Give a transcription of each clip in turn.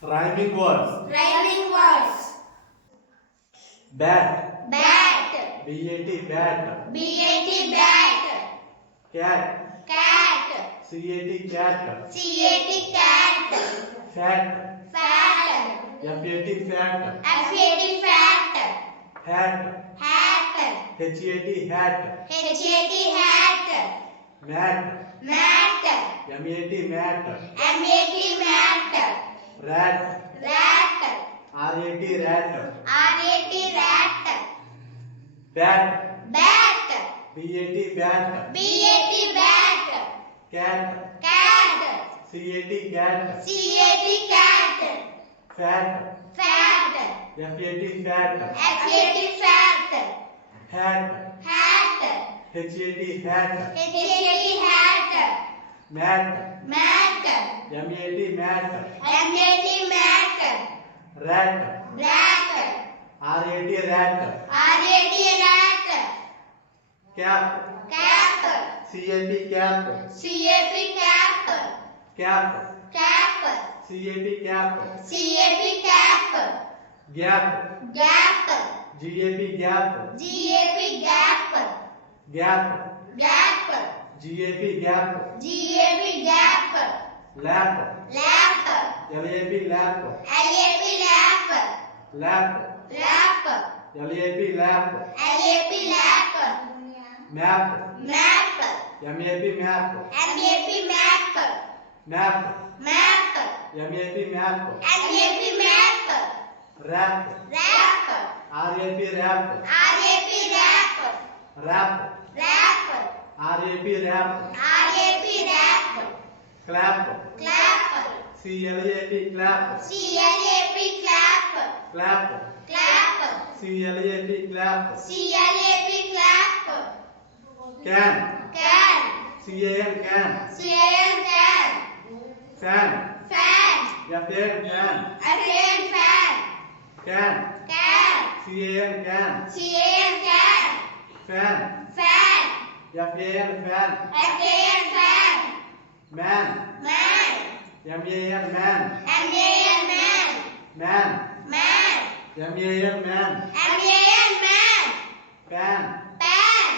Rhyming words. Rhyming words. Bat. Bat. B-A-T, bat. B-A-T, bat. Cat. Cat. C-A-T, cat. C-A-T, cat. Fat. Fat. F-A-T, fat. F-A-T, fat. Hat. Hat. H-A-T, hat. H-A-T, hat. Mat. Mat. M-A-T, mat. M-A-T, mat. Rat. Rat. R-A-T, rat. R-A-T, rat. Bat. Bat. B-A-T, bat. B-A-T, bat. Cat. Cat. C-A-T, cat. C-A-T, cat. Fat. Fat. F-A-T, fat. F-A-T, fat. Hat. Hat. H-A-T, hat. H-A-T, hat. Mat. Mat. M-A-T, mat. M-A-T, mat. Rat. Rat. R-A-T, rat. R-A-T, rat. Cap. Cap. C-A-P, cap. C-A-P, cap. Cap. Cap. C-A-P, cap. C-A-P, cap. Gap. Gap. G-A-P, gap. G-A-P, gap. Gap. Gap. G-A-P, gap. G-A-P, gap. Lap. Lap. L-A-P, lap. L-A-P, lap. Lap. Lap. L-A-P, lap. L-A-P, lap. Map. Map. M-A-P, map. M-A-P, map. Map. Map. M-A-P, map. M-A-P, map. Rap. Rap. R-A-P, rap. R-A-P, rap. Rap. Rap. R-A-P, rap. R-A-P, rap. Clap. Clap. C-L-A-P, clap. C-L-A-P, clap. Clap. Clap. C-L-A-P, clap. C-L-A-P, clap. Can. Can. C-A-N, can. C-A-N, can. Fan. Fan. F-A-N, fan. F-A-N, fan. Can. Can. C-A-N, can. C-A-N, can. Fan. Fan. F-A-N, fan. F-A-N, fan. Man. Man. M-A-N, man. M-A-N, man. Man. Man. M-A-N, man. M-A-N, man. Pan. Pan.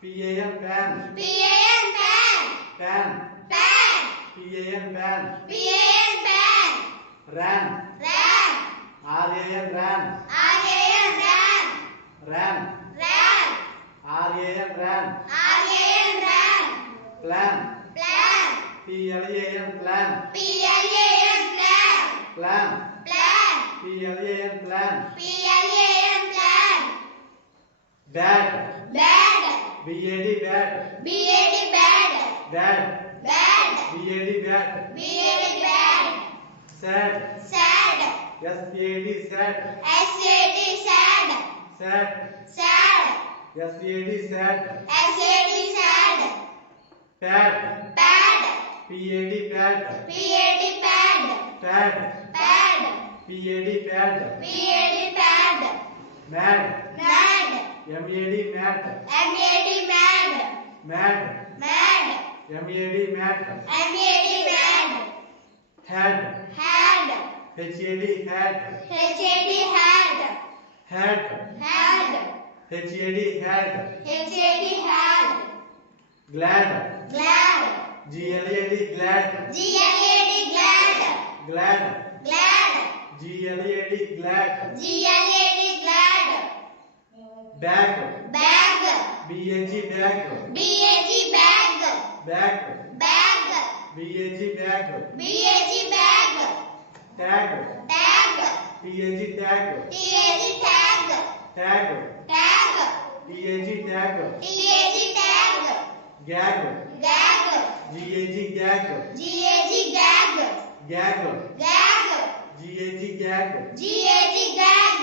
P-A-N, pan. P-A-N, pan. Pan. Pan. P-A-N, pan. P-A-N, pan. Ran. Ran. R-A-N, ran. R-A-N, ran. Ran. Ran. R-A-N, ran. R-A-N, ran. Plan. Plan. P-L-A-N, plan. P-L-A-N, plan. Plan. Plan. P-L-A-N, plan. P-L-A-N, plan. Bad. Bad. B-A-D, bad. B-A-D, bad. Bad. Bad. B-A-D, bad. B-A-D, bad. Sad. Sad. S-A-D, sad. S-A-D, sad. Sad. Sad. S-A-D, sad. S-A-D, sad. Pad. Pad. P-A-D, pad. P-A-D, pad. Pad. Pad. P-A-D, pad. P-A-D, pad. Mad. Mad. M-A-D, mad. M-A-D, mad. Mad. Mad. M-A-D, mad. M-A-D, mad. Had. Had. H-A-D, had. H-A-D, had. Had. Had. H-A-D, had. H-A-D, had. Glad. Glad. G-L-A-D, glad. G-L-A-D, glad. Glad. Glad. G-L-A-D, glad. G-L-A-D, glad. Bag. Bag. B-A-G, bag. B-A-G, bag. Bag. Bag. B-A-G, bag. B-A-G, bag. Tag. Tag. T-A-G, tag. T-A-G, tag. Tag. Tag. T-A-G, tag. T-A-G, tag. Gag. Gag. G-A-G, gag. G-A-G, gag. Gag. Gag. G-A-G, gag. G-A-G, gag.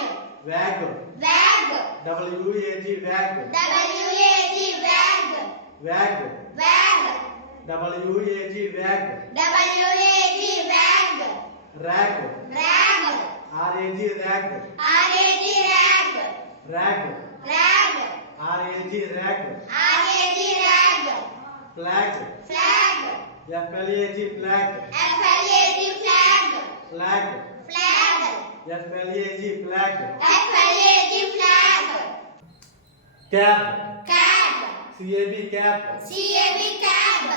Wag. Wag. W-A-G, wag. W-A-G, wag. Wag. Wag. W-A-G, wag. W-A-G, wag. Rag. Rag. R-A-G, rag. R-A-G, rag. Rag. Rag. R-A-G, rag. R-A-G, rag. Flag. Flag. F-L-A-G, flag. F-L-A-G, flag. Flag. F-L-A-G, flag. F-L-A-G, flag. Cap. Cab. C-A-B, cap. C-A-B, cab.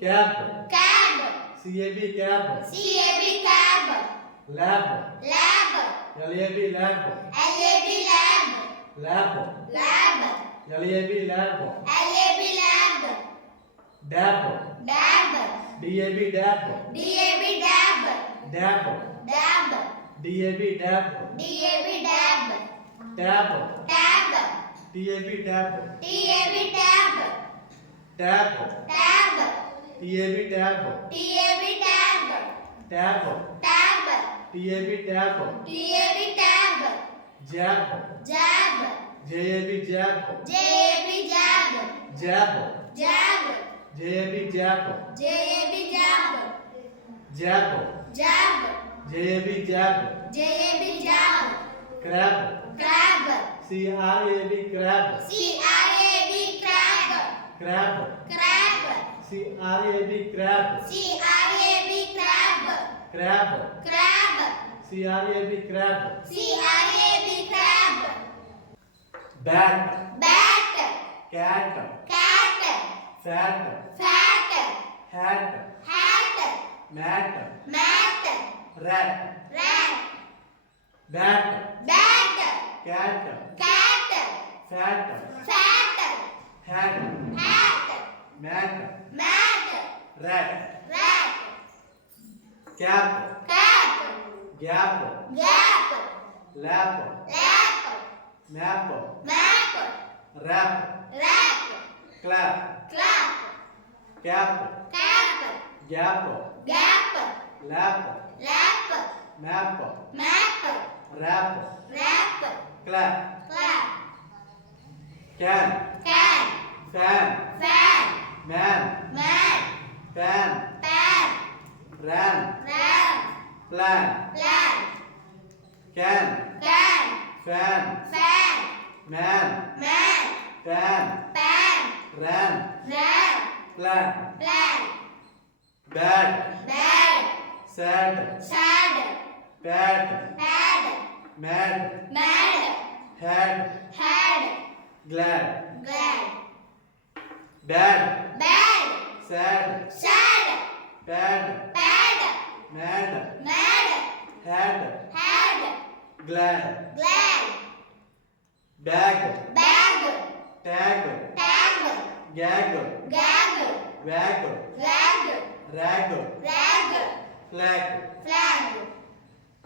Cap. Cab. C-A-B, cap. C-A-B, cab. Lab. Lab. L-A-B, lab. L-A-B, lab. Lab. Lab. L-A-B, lab. L-A-B, lab. Dab. Dab. D-A-B, dab. D-A-B, dab. Dab. Dab. D-A-B, dab. D-A-B, dab. Tab. Tab. T-A-B, tab. T-A-B, tab. Tab. Tab. T-A-B, tab. T-A-B, tab. Tab. Tab. T-A-B, tab. T-A-B, tab. Jab. Jab. J-A-B, jab. J-A-B, jab. Jab. Jab. J-A-B, jab. J-A-B, jab. Jab. Jab. J-A-B, jab. J-A-B, jab. Crab. Crab. C-R-A-B, crab. C-R-A-B, crab. Crab. Crab. C-R-A-B, crab. C-R-A-B, crab. Crab. Crab. C-R-A-B, crab. C-R-A-B, crab. Bat. Bat. Cat. Cat. Fat. Fat. Hat. Hat. Mat. Mat. Rat. Rat. Bat. Bat. Cat. Cat. Fat. Fat. Hat. Hat. Mat. Mat. Rat. Rat. Cap. Cap. Gap. Gap. Lap. Lap. Map. Map. Rap. Rap. Clap. Clap. Cap. Cap. Gap. Gap. Lap. Lap. Map. Map. Rap. Rap. Clap. Clap. Can. Can. Fan. Fan. Man. Man. Pan. Pan. Ran. Ram. Plan. Plan. Can. Can. Fan. Fan. Man. Man. Pan. Pan. Ran. Ram. Plan. Plan. Bad. Bad. Sad. Sad. Bad. Bad. Mad. Mad. Had. Had. Glad. Glad. Bad. Bad. Sad. Sad. Bad. Bad. Mad. Mad. Had. Had. Glad. Glad. Bag. Bag. Tag. Tag. Gag. Gag. Wag. Rag. Rag. Rag. Flag. Flag.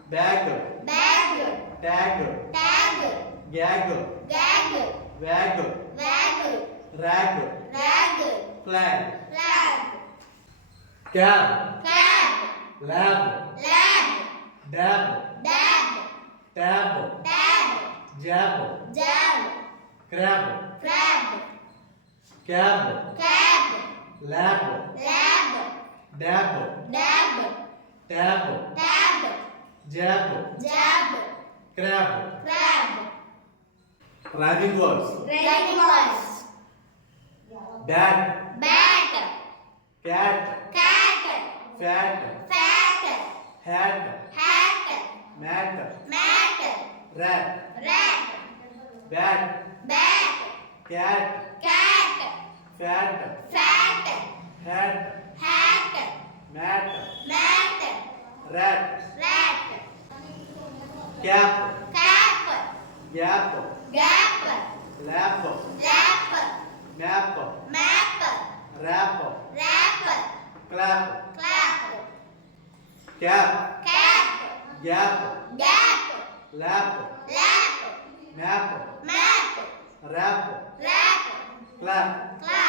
Bag. Bag. Tag. Tag. Gag. Gag. Wag. Wag. Rag. Rag. Flag. Flag. Cab. Cab. Lab. Lab. Dab. Dab. Tab. Tab. Jab. Jab. Crab. Crab. Cab. Cab. Lab. Lab. Dab. Dab. Tab. Tab. Jab. Jab. Crab. Crab. Rhyming words. Writing words. Bat. Bat. Cat. Cat. Fat. Fat. Hat. Hat. Mat. Mat. Rat. Rat. Bat. Bat. Cat. Cat. Fat. Fat. Hat. Hat. Mat. Mat. Rat. Rat. Cap. Cap. Gap. Gap. Lap. Lap. Map. Map. Rap. Rap. Clap. Clap. Cap. Cap. Gap. Gap. Lap. Lap. Map. Map. Rap. Rap. Clap. Clap.